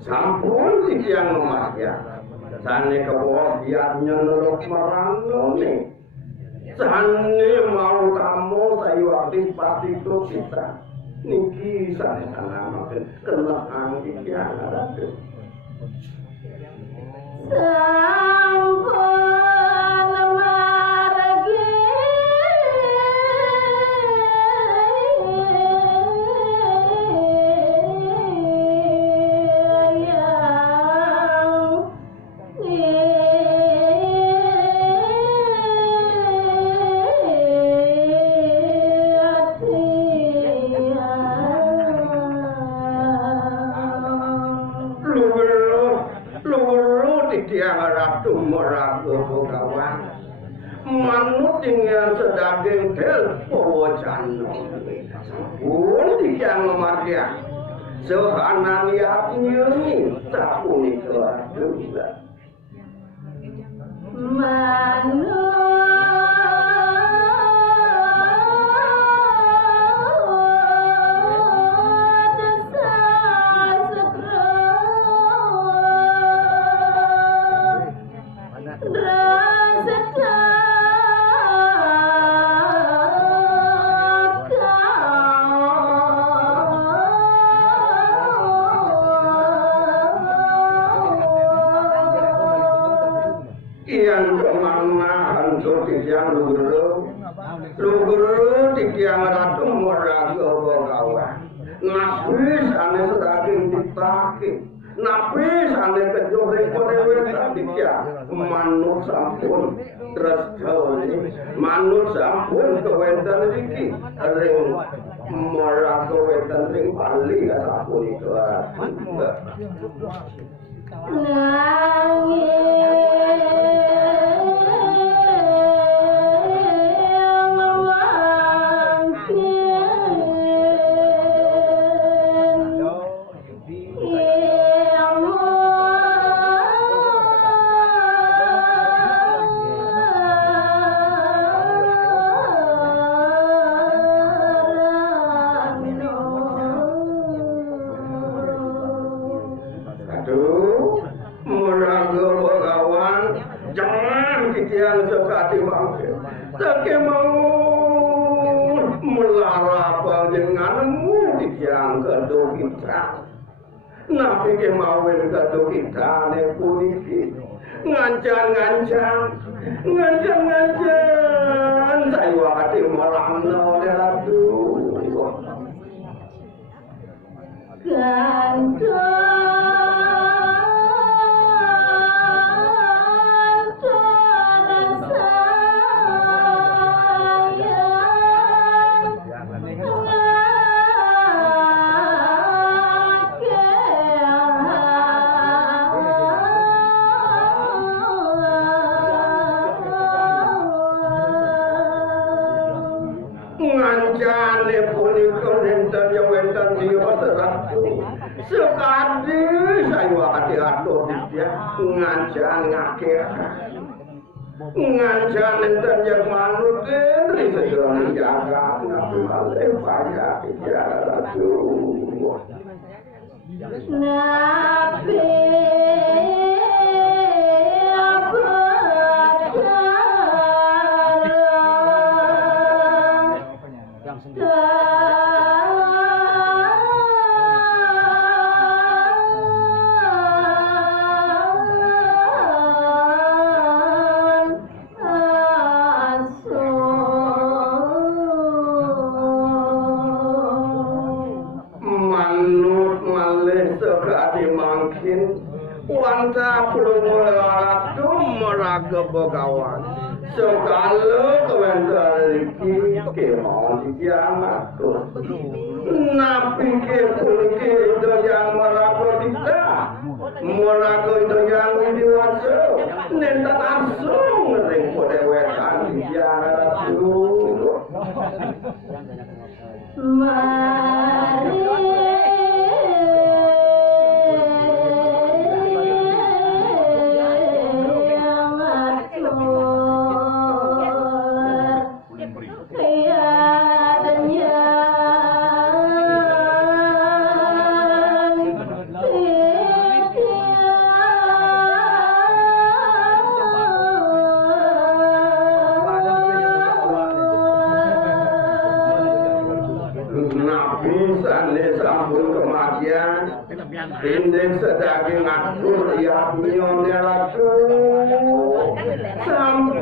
Sampun tiyang lumayan. Sane kebawa biar nyeneluk merangone. Sane mau kamu sayu aktif pati itu kita. Niki sane sanamaken kenaan tiyang ratu. Manut tinggal sedaging del pawajano. Sampun tiyang lumayan. Sehanan niat nyeni sapuni keladula. Manut yang luguru tiang ratu moraga kawan napis ane sedaging ditaki napis ane kejore korewe tiang manut sampun terus jauh manut sampun kewenten iki ring moraga wenten ring Bali sampun itu napi ke mawin kado kita ne puniki ngancang saya wakati malam no ratu sekali saya wakati atur dia ngancang ngakir ngancang enten yang manut dari segala jaga nabi malah banyak bicara tuh nabi mantap lumulak meraga begawan segala kewentar iki kemauan kiamat napi ke itu yang meraga tidak meraga itu yang diwasa nenta langsung ngering pada wetan kiamat mari Indeks sedaging atur ya nyonya laku sampai